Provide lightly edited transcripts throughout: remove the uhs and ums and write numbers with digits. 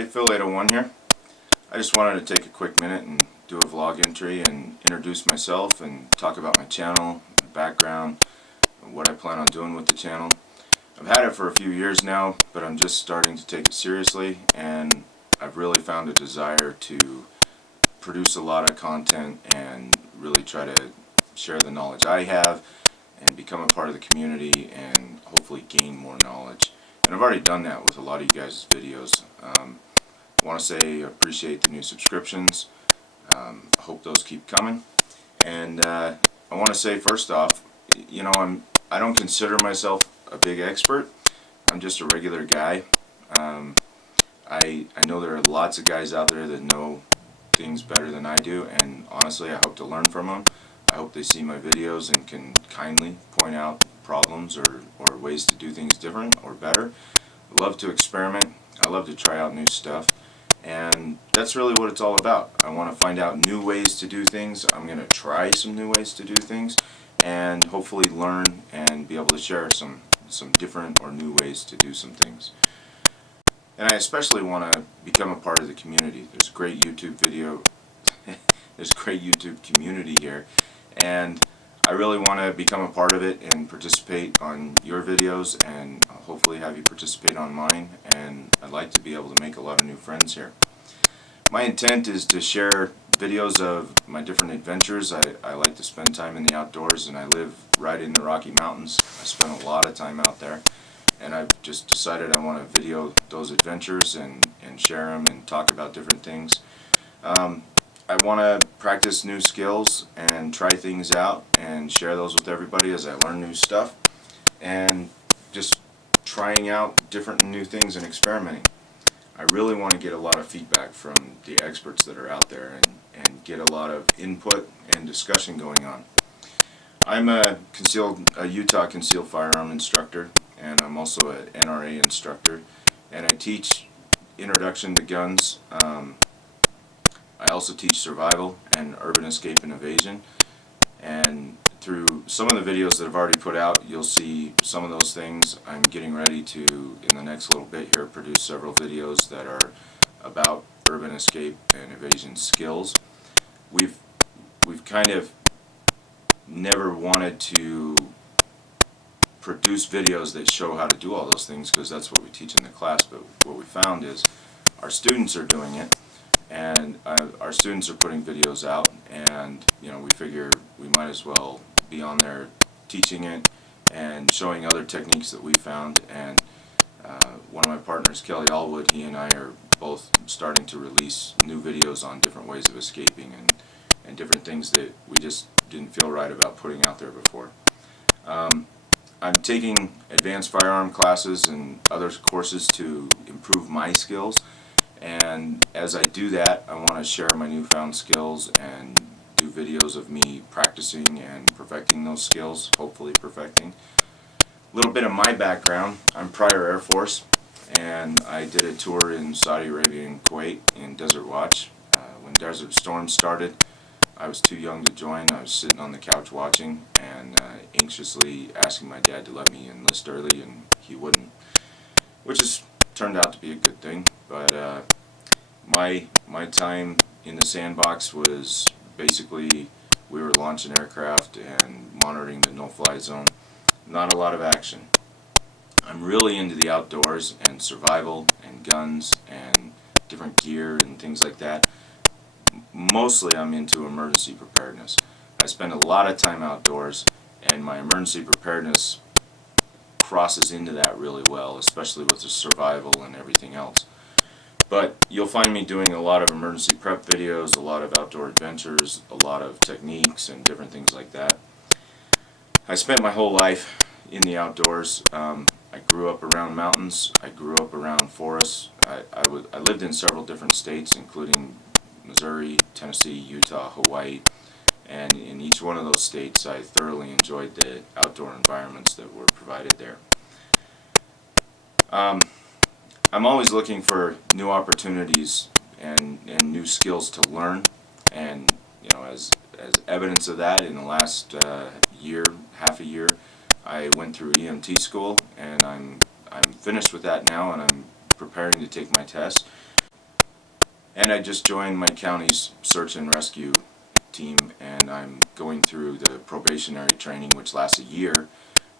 everybody, Phil801 here. I just wanted to take a quick minute and do a vlog entry and introduce myself and talk about my channel, my background, and what I plan on doing with the channel. I've had it for a few years now, but I'm just starting to take it seriously, and I've really found a desire to produce a lot of content and really try to share the knowledge I have and become a part of the community and hopefully gain more knowledge. And I've already done that with a lot of you guys' videos. I want to say I appreciate the new subscriptions. I hope those keep coming. And I want to say first off, you know, I don't consider myself a big expert. I'm just a regular guy. I know there are lots of guys out there that know things better than I do, and honestly I hope to learn from them. I hope they see my videos and can kindly point out problems or ways to do things different or better. I love to experiment. I love to try out new stuff, and that's really what it's all about. I want to find out new ways to do things. I'm going to try some new ways to do things and hopefully learn and be able to share some different or new ways to do some things. And I especially want to become a part of the community. There's a great YouTube there's a great YouTube community here, and I really want to become a part of it and participate on your videos and hopefully have you participate on mine, and I'd like to be able to make a lot of new friends here. My intent is to share videos of my different adventures. I like to spend time in the outdoors, and I live right in the Rocky Mountains. I spend a lot of time out there, and I've just decided I want to video those adventures and share them and talk about different things. I want to practice new skills and try things out and share those with everybody as I learn new stuff, and just trying out different and new things and experimenting. I really want to get a lot of feedback from the experts that are out there and get a lot of input and discussion going on. I'm a Utah concealed firearm instructor, and I'm also an NRA instructor, and I teach introduction to guns. I also teach survival and urban escape and evasion, and through some of the videos that I've already put out, you'll see some of those things. I'm getting ready to, in the next little bit here, produce several videos that are about urban escape and evasion skills. We've kind of never wanted to produce videos that show how to do all those things, because that's what we teach in the class, but what we found is our students are doing it, and our students are putting videos out, and you know, we figure we might as well be on there teaching it and showing other techniques that we found. And one of my partners, Kelly Allwood, he and I are both starting to release new videos on different ways of escaping and different things that we just didn't feel right about putting out there before. I'm taking advanced firearm classes and other courses to improve my skills, and as I do that, I want to share my newfound skills and do videos of me practicing and perfecting those skills, hopefully perfecting. A little bit of my background: I'm prior Air Force, and I did a tour in Saudi Arabia and Kuwait in Desert Watch. When Desert Storm started, I was too young to join. I was sitting on the couch watching and anxiously asking my dad to let me enlist early, and he wouldn't, which has turned out to be a good thing. But my time in the sandbox was basically, we were launching aircraft and monitoring the no-fly zone. Not a lot of action. I'm really into the outdoors and survival and guns and different gear and things like that. Mostly I'm into emergency preparedness. I spend a lot of time outdoors, and my emergency preparedness crosses into that really well, especially with the survival and everything else. But you'll find me doing a lot of emergency prep videos, a lot of outdoor adventures, a lot of techniques and different things like that. I spent my whole life in the outdoors. I grew up around mountains. I grew up around forests. I lived in several different states, including Missouri, Tennessee, Utah, Hawaii, and in each one of those states I thoroughly enjoyed the outdoor environments that were provided there. I'm always looking for new opportunities and new skills to learn, and you know, as evidence of that, in the last half a year, I went through EMT school, and I'm finished with that now, and I'm preparing to take my test. And I just joined my county's search and rescue team, and I'm going through the probationary training, which lasts a year,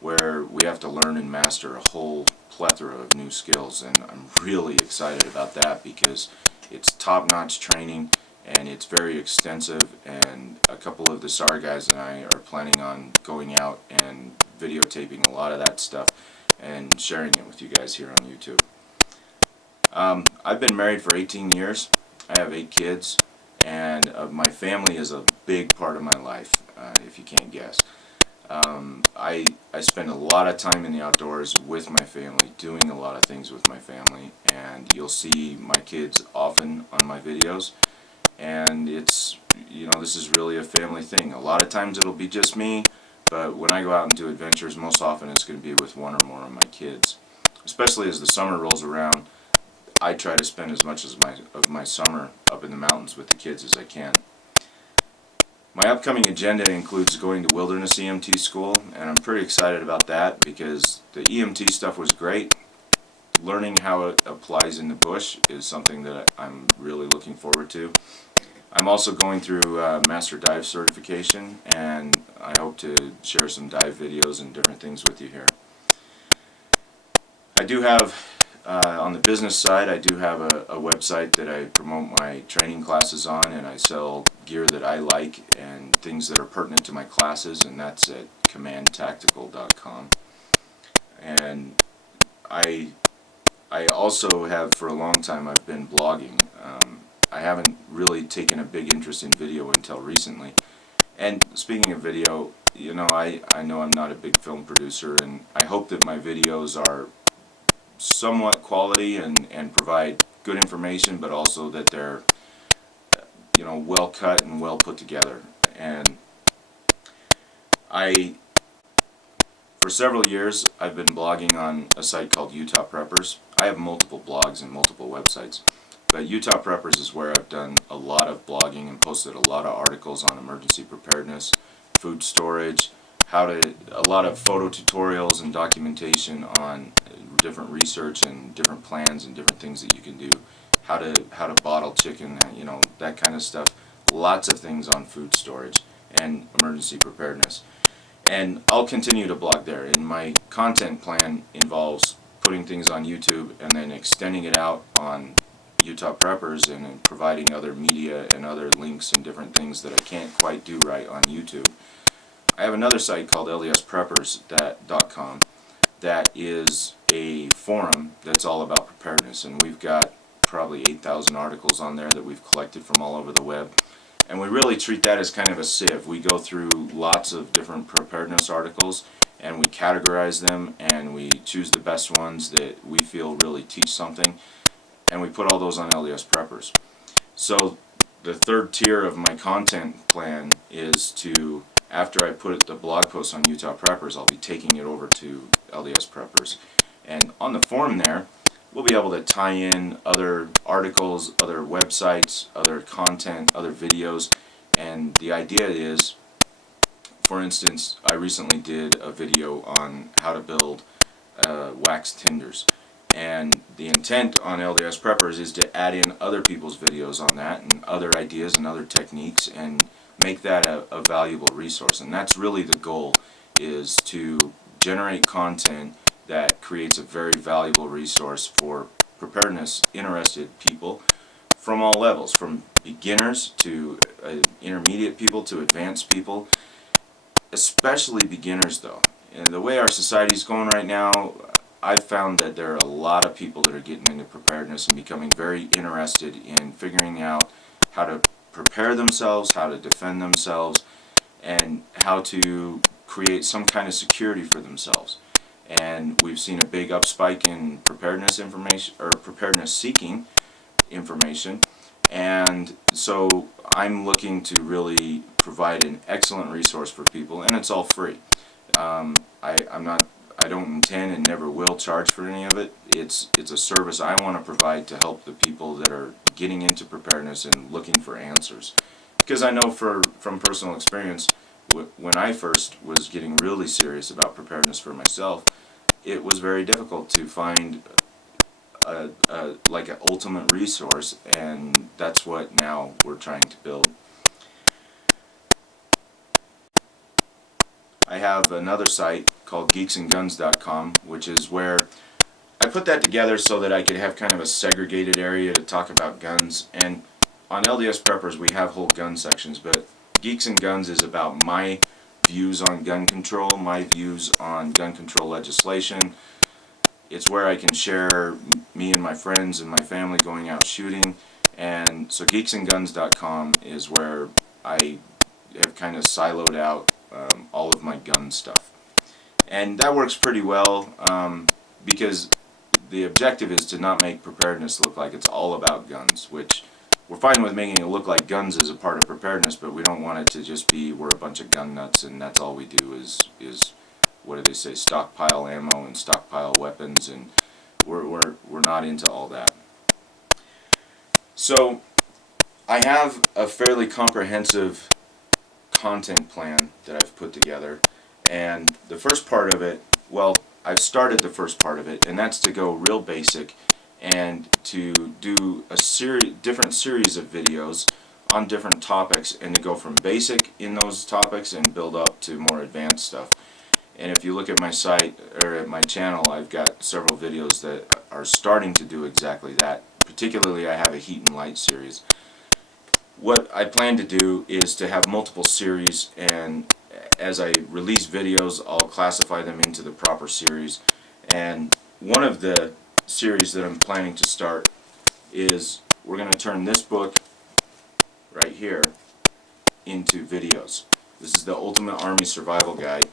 where we have to learn and master a whole plethora of new skills, and I'm really excited about that because it's top-notch training and it's very extensive, and a couple of the SAR guys and I are planning on going out and videotaping a lot of that stuff and sharing it with you guys here on YouTube. I've been married for 18 years. I have 8 kids, and my family is a big part of my life, if you can't guess. I spend a lot of time in the outdoors with my family, doing a lot of things with my family, and you'll see my kids often on my videos, and it's, you know, this is really a family thing. A lot of times it'll be just me, but when I go out and do adventures, most often it's going to be with one or more of my kids. Especially as the summer rolls around, I try to spend as much of my summer up in the mountains with the kids as I can. My upcoming agenda includes going to wilderness EMT school, and I'm pretty excited about that because the EMT stuff was great. Learning how it applies in the bush is something that I'm really looking forward to. I'm also going through Master Dive certification, and I hope to share some dive videos and different things with you here. I do have, on the business side, I do have a website that I promote my training classes on, and I sell gear that I like and things that are pertinent to my classes, and that's at commandtactical.com. And I also have, for a long time, I've been blogging. I haven't really taken a big interest in video until recently. And speaking of video, you know, I know I'm not a big film producer, and I hope that my videos are somewhat quality and provide good information, but also that they're, you know, well cut and well put together. And for several years, I've been blogging on a site called Utah Preppers. I have multiple blogs and multiple websites, but Utah Preppers is where I've done a lot of blogging and posted a lot of articles on emergency preparedness, food storage, a lot of photo tutorials and documentation on different research and different plans and different things that you can do, how to bottle chicken, you know, that kind of stuff. Lots of things on food storage and emergency preparedness. And I'll continue to blog there, and my content plan involves putting things on YouTube and then extending it out on Utah Preppers and providing other media and other links and different things that I can't quite do right on YouTube. I have another site called ldspreppers.com that is a forum that's all about preparedness, and we've got probably 8,000 articles on there that we've collected from all over the web. And we really treat that as kind of a sieve. We go through lots of different preparedness articles, and we categorize them, and we choose the best ones that we feel really teach something, and we put all those on LDS Preppers. So the third tier of my content plan is to, after I put the blog post on Utah Preppers, I'll be taking it over to LDS Preppers. And on the forum there, we'll be able to tie in other articles, other websites, other content, other videos. And the idea is, for instance, I recently did a video on how to build wax tinders. And the intent on LDS Preppers is to add in other people's videos on that and other ideas and other techniques and make that a valuable resource. And that's really the goal, is to generate content that creates a very valuable resource for preparedness interested people from all levels, from beginners to intermediate people to advanced people, especially beginners though. And the way our society's going right now, I've found that there are a lot of people that are getting into preparedness and becoming very interested in figuring out how to prepare themselves, how to defend themselves, and how to create some kind of security for themselves. And we've seen a big upspike in preparedness information, or preparedness seeking information, and so I'm looking to really provide an excellent resource for people, and it's all free. I don't intend and never will charge for any of it. It's a service I want to provide to help the people that are getting into preparedness and looking for answers. Because I know from personal experience, when I first was getting really serious about preparedness for myself, it was very difficult to find like an ultimate resource, and that's what now we're trying to build. I have another site called geeksandguns.com, which is where I put that together so that I could have kind of a segregated area to talk about guns. And on LDS Preppers we have whole gun sections, but Geeks and Guns is about my views on gun control, my views on gun control legislation. It's where I can share me and my friends and my family going out shooting. And so geeksandguns.com is where I have kind of siloed out all of my gun stuff. And that works pretty well because the objective is to not make preparedness look like it's all about guns, which we're fine with making it look like guns is a part of preparedness, but we don't want it to just be we're a bunch of gun nuts and that's all we do is what do they say, stockpile ammo and stockpile weapons, and we're not into all that. So I have a fairly comprehensive content plan that I've put together, and the first part of it, well, I've started the first part of it, and that's to go real basic and to do a different series of videos on different topics, and to go from basic in those topics and build up to more advanced stuff. And if you look at my site or at my channel, I've got several videos that are starting to do exactly that. Particularly, I have a heat and light series. What I plan to do is to have multiple series, and as I release videos, I'll classify them into the proper series. And one of the series that I'm planning to start is we're going to turn this book right here into videos. This is the Ultimate Army Survival Guide,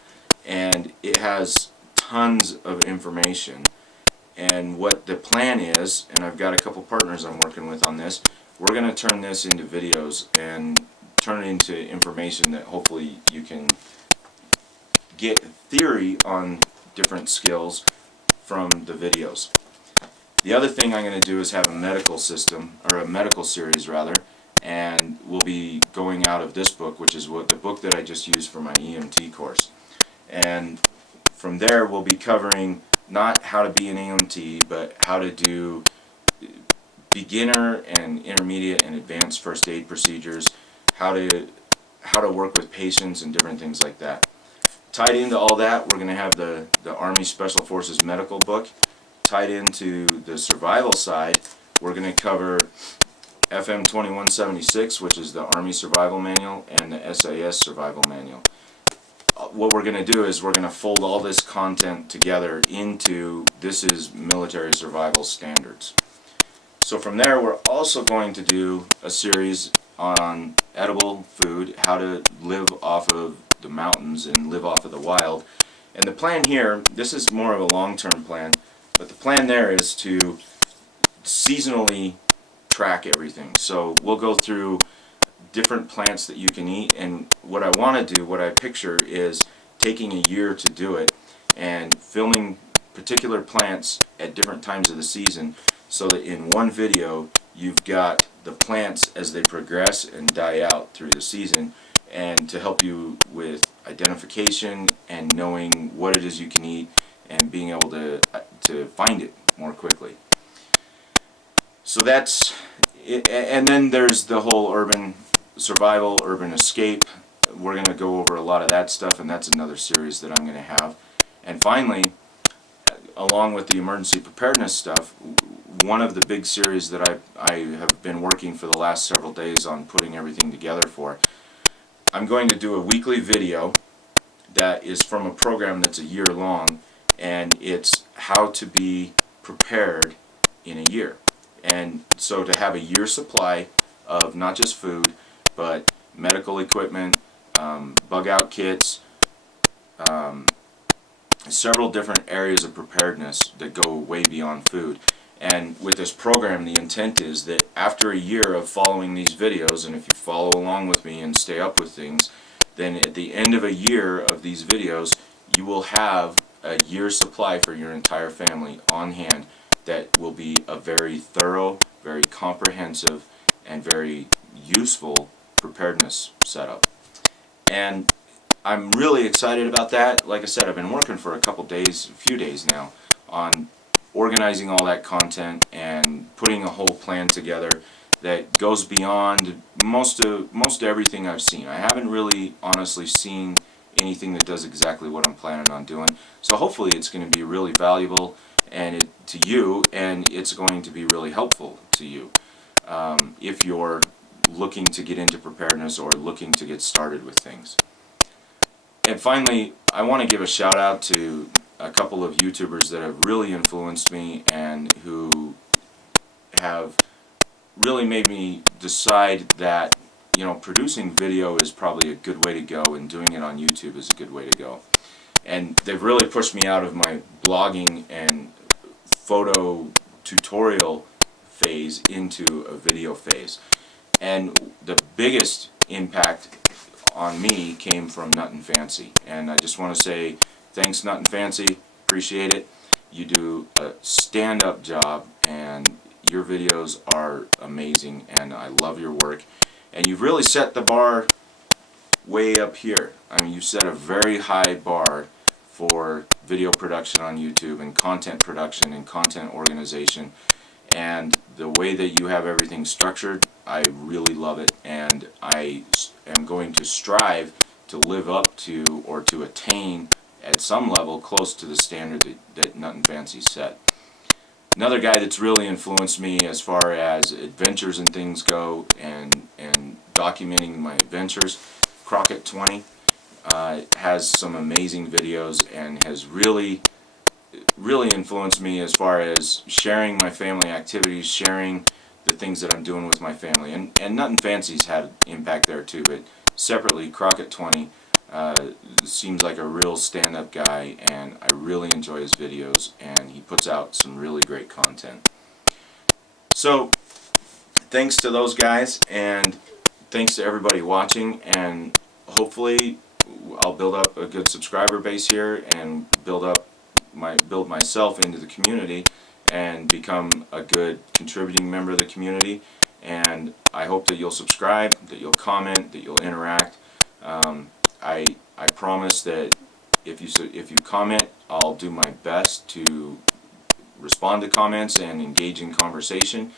and it has tons of information. And what the plan is, and I've got a couple partners I'm working with on this, we're going to turn this into videos and turn it into information that hopefully you can get theory on different skills from the videos. The other thing I'm going to do is have a medical system, or a medical series rather, and we'll be going out of this book, which is the book that I just used for my EMT course. And from there we'll be covering not how to be an EMT, but how to do beginner and intermediate and advanced first aid procedures, how to work with patients and different things like that. Tied into all that, we're going to have the Army Special Forces medical book. Tied into the survival side, we're going to cover FM 2176, which is the Army Survival Manual, and the SAS Survival Manual. What we're going to do is we're going to fold all this content together into this is military survival standards. So from there, we're also going to do a series on edible food, how to live off of the mountains and live off of the wild. And the plan here, this is more of a long-term plan, but the plan there is to seasonally track everything. So we'll go through different plants that you can eat, and what I want to do, what I picture is taking a year to do it and filming particular plants at different times of the season, so that in one video you've got the plants as they progress and die out through the season, and to help you with identification and knowing what it is you can eat and being able to find it more quickly. So that's it. And then there's the whole urban survival, urban escape. We're going to go over a lot of that stuff, and that's another series that I'm going to have. And finally, along with the emergency preparedness stuff, one of the big series that I have been working for the last several days on putting everything together for, I'm going to do a weekly video that is from a program that's a year long, and it's how to be prepared in a year. And so to have a year's supply of not just food, but medical equipment, bug out kits, several different areas of preparedness that go way beyond food. And with this program, the intent is that after a year of following these videos, and if you follow along with me and stay up with things, then at the end of a year of these videos, you will have a year's supply for your entire family on hand that will be a very thorough, very comprehensive, and very useful preparedness setup. And I'm really excited about that. Like I said, I've been working for a few days now on organizing all that content and putting a whole plan together that goes beyond most everything I've seen. I haven't really honestly seen anything that does exactly what I'm planning on doing. So hopefully it's going to be really valuable to you, and it's going to be really helpful to you if you're looking to get into preparedness or looking to get started with things. And finally, I want to give a shout out to a couple of YouTubers that have really influenced me and who have really made me decide that, you know, producing video is probably a good way to go, and doing it on YouTube is a good way to go. And they've really pushed me out of my blogging and photo tutorial phase into a video phase. And the biggest impact on me came from Nut and Fancy. And I just want to say thanks, Nut and Fancy. Appreciate it. You do a stand-up job, and your videos are amazing, and I love your work. And you've really set the bar way up here. I mean, you've set a very high bar for video production on YouTube and content production and content organization. And the way that you have everything structured, I really love it, and I am going to strive to live up to or to attain at some level close to the standard that Nut and Fancy set. Another guy that's really influenced me as far as adventures and things go, and documenting my adventures, Crockett20, has some amazing videos and has really influenced me as far as sharing my family activities, sharing the things that I'm doing with my family. And Nut and Fancy's had impact there too, but separately, Crockett20 seems like a real stand-up guy, and I really enjoy his videos, and he puts out some really great content. So thanks to those guys, and thanks to everybody watching, and hopefully I'll build up a good subscriber base here and build myself into the community and become a good contributing member of the community. And I hope that you'll subscribe, that you'll comment, that you'll interact. I promise that if you comment, I'll do my best to respond to comments and engage in conversation.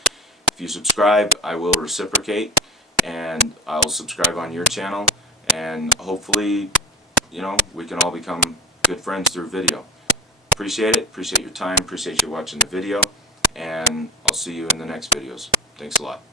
If you subscribe, I will reciprocate, and I'll subscribe on your channel, and hopefully, you know, we can all become good friends through video. Appreciate it, appreciate your time, appreciate you watching the video, and I'll see you in the next videos. Thanks a lot.